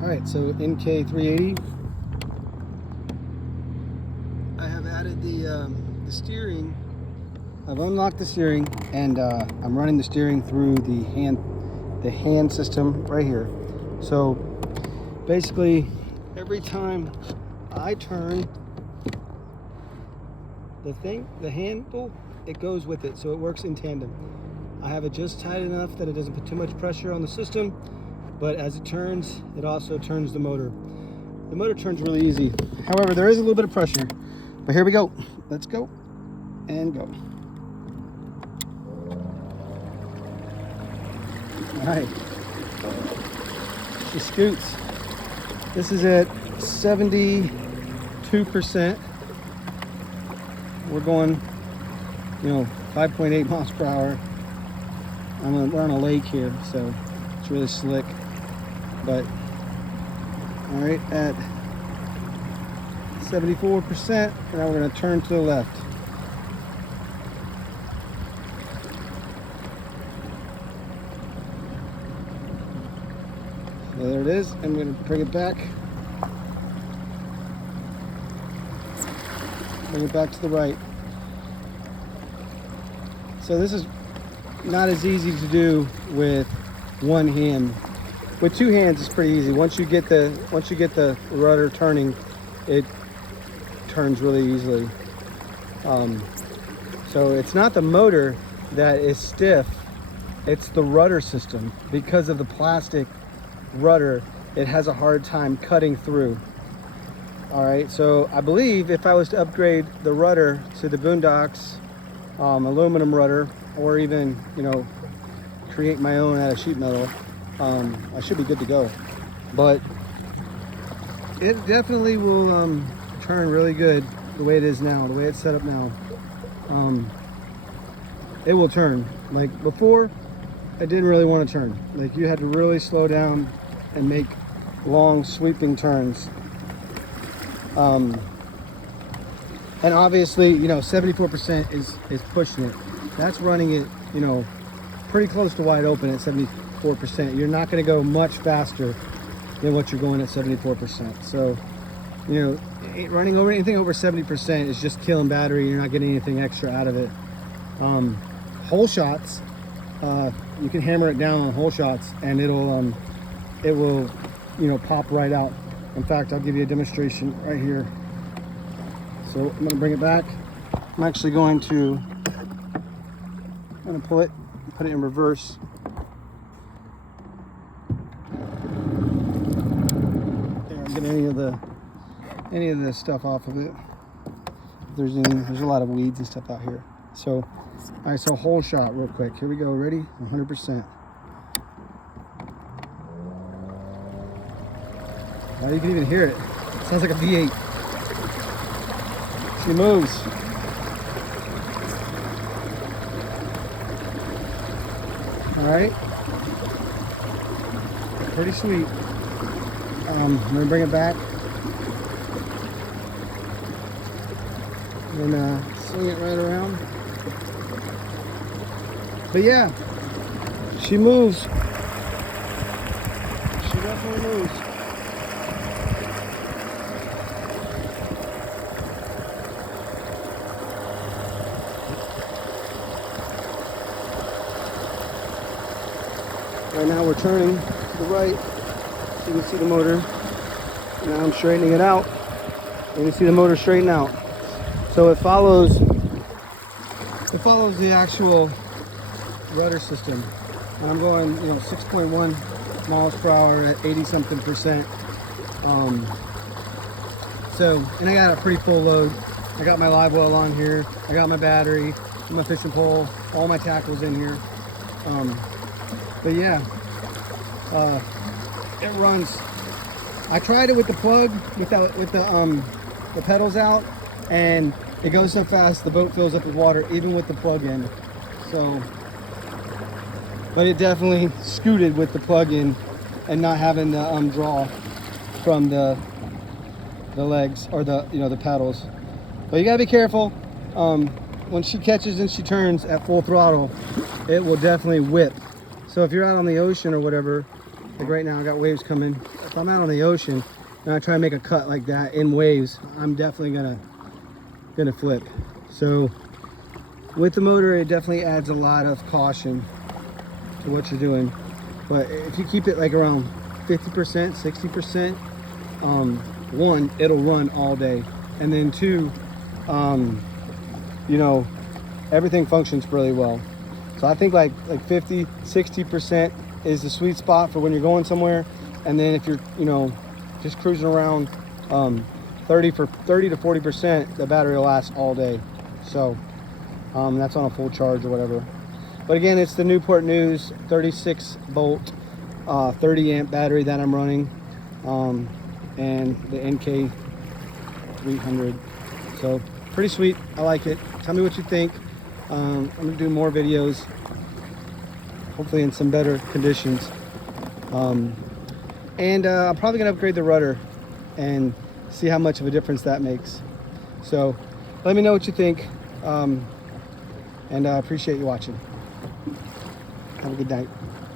Alright, so NK 380. I have added the steering. I've unlocked the steering, and I'm running the steering through the hand system right here. So basically, every time I turn the handle, it goes with it, so it works in tandem. I have it just tight enough that it doesn't put too much pressure on the system, but as it turns, it also turns the motor. The motor turns really easy. However, there is a little bit of pressure. But here we go. Let's go and go. All right. She scoots. This is at 72%. We're going, 5.8 miles per hour. We're on a lake here, so it's really slick. But all right, at 74%, now we're going to turn to the left. So there it is. I'm going to bring it back. Bring it back to the right. So this is not as easy to do with one hand. With two hands, it's pretty easy. Once you get the rudder turning, it turns really easily. So it's not the motor that is stiff, it's the rudder system. Because of the plastic rudder, it has a hard time cutting through. All right, so I believe if I was to upgrade the rudder to the Boondocks aluminum rudder, or even create my own out of sheet metal, I should be good to go. But it definitely will turn really good the way it is now, the way it's set up now. It will turn. Like before, I didn't really want to turn. Like you had to really slow down and make long sweeping turns. And obviously, 74% is pushing it. That's running it, pretty close to wide open at 74%. You're not going to go much faster than what you're going at 74%. So, running over anything over 70% is just killing battery. You're not getting anything extra out of it. Hole shots, you can hammer it down on hole shots, and it will, pop right out. In fact, I'll give you a demonstration right here. So I'm going to bring it back. I'm actually going to pull it, put it in reverse. There, I'm getting any of the stuff off of it. There's a lot of weeds and stuff out here. So, all right, so hole shot real quick. Here we go. Ready? 100%. Now you can even hear it. It sounds like a V8. She moves. All right. Pretty sweet. I'm gonna bring it back. And swing it right around. But yeah, she moves. She definitely moves. Right now we're turning to the right, so you can see the motor. Now I'm straightening it out. You can see the motor straighten out. So it follows the actual rudder system. And I'm going, 6.1 miles per hour at 80-something percent. So, and I got a pretty full load. I got my live well on here. I got my battery, my fishing pole, all my tackles in here. But yeah, it runs. I tried it with the plug, with the pedals out, and it goes so fast the boat fills up with water even with the plug in. So, but it definitely scooted with the plug in and not having the draw from the legs or the paddles. But you gotta be careful. When she catches and she turns at full throttle, it will definitely whip. So if you're out on the ocean or whatever, Like right now I got waves coming. If I'm out on the ocean and I try to make a cut like that in waves, I'm definitely gonna flip. So with the motor, it definitely adds a lot of caution to what you're doing. But if you keep it like around 50%, 60%, one, it'll run all day. And then two, you know, everything functions really well. So I think like 50, 60% is the sweet spot for when you're going somewhere. And then if you're, you know, just cruising around, 30 to 40%, the battery will last all day. So that's on a full charge or whatever. But again, it's the Newport News 36 volt, 30 amp battery that I'm running, and the NK 300. So pretty sweet. I like it. Tell me what you think. I'm gonna do more videos, hopefully in some better conditions. And I'm probably gonna upgrade the rudder and see how much of a difference that makes. So let me know what you think. And I appreciate you watching. Have a good night.